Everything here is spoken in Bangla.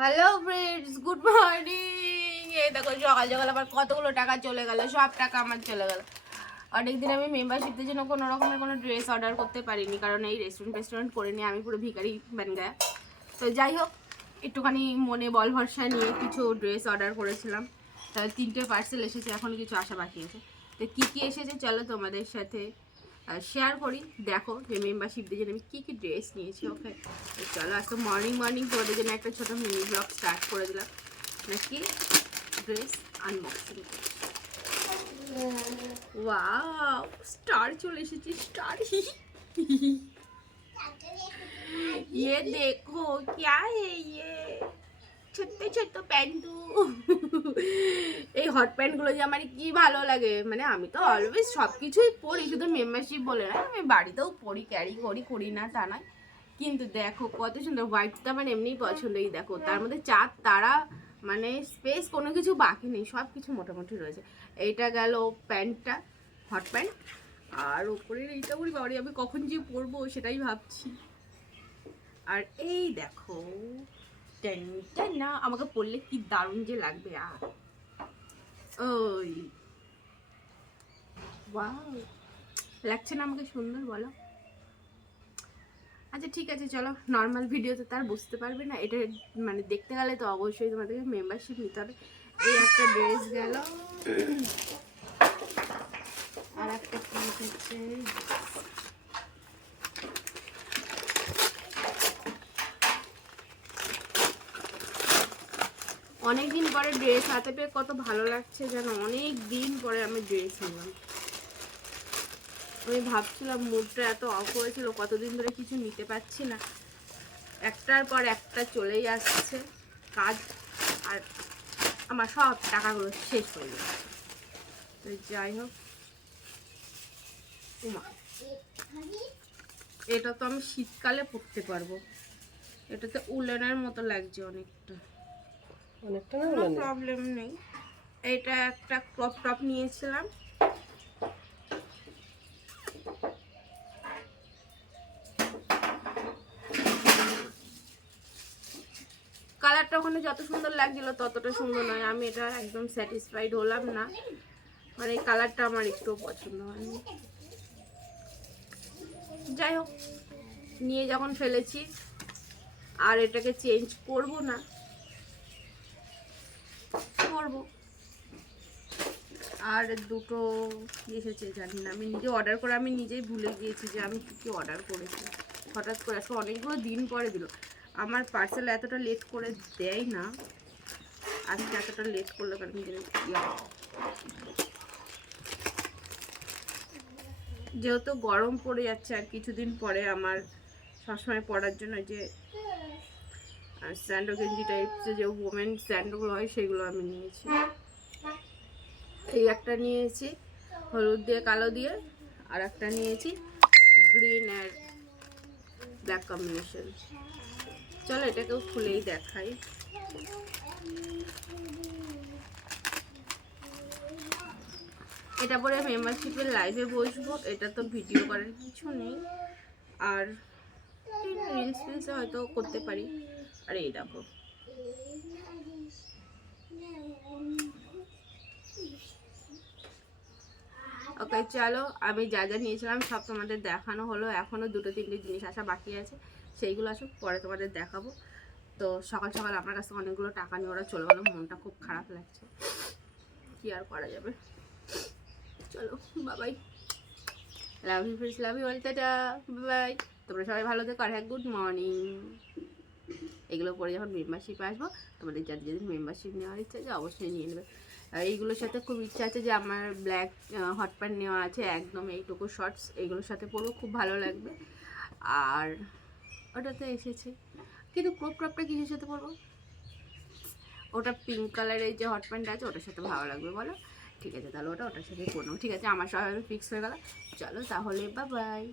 Hello friends, good morning. এই দেখো সকাল সকাল আবার কতগুলো টাকা চলে গেল, সব টাকা আমার চলে গেল। অনেকদিন আমি মেম্বারশিপের জন্য কোনো রকমের কোনো ড্রেস অর্ডার করতে পারিনি, কারণ এই রেস্টুরেন্ট করে নিয়ে আমি পুরো ভিখারি বান গায়া। তো যাই হোক, একটুখানি মনে বল ভরসা নিয়ে কিছু ড্রেস অর্ডার করেছিলাম। তাহলে 3টে পার্সেল এসেছে, এখন কিছু আসা বাকি আছে। তো কী কী এসেছে চলো তোমাদের সাথে শেয়ার করি। দেখো যে মেম্বারশিপদের জন্য আমি কী কী ড্রেস নিয়েছি। ওকে, চলো আজকে মর্নিং তোমাদের জন্য একটা ছোটো মিনি ব্লগ স্টার্ট করে দিলাম, নাকি ড্রেস আনবক্সিং করছি। ওয়াও, স্টার চলে এসেছে, স্টার। ये देखो क्या है ये, ছোট্ট ছোট্ট প্যান্টু। এই হট প্যান্টগুলো যে আমার কি ভালো লাগে, মানে আমি তো অলওয়েজ সব কিছুই পরি, শুধু মেম্বারশিপ বলে না, আমি বাড়িতেও পরি, ক্যারি করি না তা নয়। কিন্তু দেখো কত সুন্দর, হোয়াইটটা আমার এমনিই পছন্দ। এই দেখো তার মধ্যে চাঁদ তারা, মানে স্পেস কোনো কিছু বাকি নেই, সব কিছু মোটামুটি রয়েছে। এইটা গেল প্যান্টটা, হট প্যান্ট। আর ওপরের এইটা বলি বাড়ি আমি কখন যে পরবো সেটাই ভাবছি। আর এই দেখো না, আমাকে পরলে কি দারুণ যে লাগবে। আর ওই ওয়াও, লাগছে না আমাকে সুন্দর, বলো? আচ্ছা ঠিক আছে, চলো নর্মাল ভিডিওতে তার বুঝতে পারবে না, এটা মানে দেখতে গেলে তো অবশ্যই তোমাদেরকে মেম্বারশিপ নিতে হবে। এই একটা ড্রেস গেল, আর একটা কি হচ্ছে, অনেকদিন পরে ড্রেস হাতে পেয়ে কত ভালো লাগছে যেন। অনেক দিন পরে আমি ড্রেস নিলাম। আমি ভাবছিলাম মুডটা এত অফ হয়েছিল, কতদিন ধরে কিছু নিতে পারছি না, একটার পর একটা চলেই আসছে কাজ, আর আমার সব টাকাগুলো শেষ হয়ে যাচ্ছে। তো যাই হোক, উমা, এটা তো আমি শীতকালে পরতে পারবো। এটাতে উলেনের মতো লাগছে অনেকটা, কোনো প্রবলেম নেই। এটা একটা ক্রপ টপ নিয়েছিলাম, কালারটা ওখানে যত সুন্দর লাগছিল ততটা সুন্দর নয়। আমি এটা একদম স্যাটিসফাইড হলাম না, মানে এই কালারটা আমার একটু পছন্দ হয়নি। যাই হোক, নিয়ে যখন ফেলেছি আর এটাকে চেঞ্জ করব না, করব। আর দুটো কি এসেছে জানি না, আমি নিজে অর্ডার করে আমি নিজেই ভুলে গিয়েছি যে আমি কী কী অর্ডার করেছি। হঠাৎ করে আজকে অনেকগুলো দিন পরে দিল। আমার পার্সেল এতটা লেট করে দেয় না, আজকে এতটা লেট করলো কারণ যেহেতু গরম পড়ে যাচ্ছে, আর কিছুদিন পরে আমার সবসময় পরার জন্য যে স্যান্ডো গেঞ্জি টাইপসের যে ওমেন স্যান্ডোগুলো হয় সেগুলো আমি নিয়েছি। এই একটা নিয়েছি হলুদ দিয়ে কালো দিয়ে, আর একটা নিয়েছি গ্রিন আর ব্ল্যাক কম্বিনেশন। চলো এটাকেও খুলেই দেখাই। এটা পরে মেম্বারশিপের লাইভে বসবো, এটা তো ভিডিও করার কিছু নেই, আর রিলসে হয়তো করতে পারি। আর এই দেখো, ওকে চলো, আমি যা যা নিয়েছিলাম সব তোমাদের দেখানো হলো। এখনও 2-3টে জিনিস আসা বাকি আছে, সেইগুলো আসুক, পরে তোমাদের দেখাবো। তো সকাল সকাল আমার কাছে অনেকগুলো টাকা নিয়ে ওরা চলে গেলো, মনটা খুব খারাপ লাগছে, কি আর করা যাবে। চলো বাবাই, love you friends, love you all, tata bye. তোমরা সবাই ভালো থেকো, আর হ্যাঁ গুড মর্নিং। এগুলো পরে যখন মেম্বারশিপ আসবো, তোমাদের যাদের যাদের মেম্বারশিপ নেওয়ার ইচ্ছা আছে অবশ্যই নিয়ে নেবে। আর এইগুলোর সাথে খুব ইচ্ছা আছে যে আমার ব্ল্যাক হট প্যান্ট নেওয়া আছে, একদম এইটুকু শর্টস, এইগুলোর সাথে পরবো, খুব ভালো লাগবে। আর ওটাতে এসেছে, কিন্তু ক্রপ টপটা কিসের সাথে পরবো? ওটা পিঙ্ক কালারের যে হট প্যান্ট আছে ওটার সাথে ভালো লাগবে বলো? ঠিক আছে তাহলে ওটার সাথে পরবো। ঠিক আছে, আমার সবাই ফিক্স হয়ে গেল। চলো তাহলে, বাই বাই।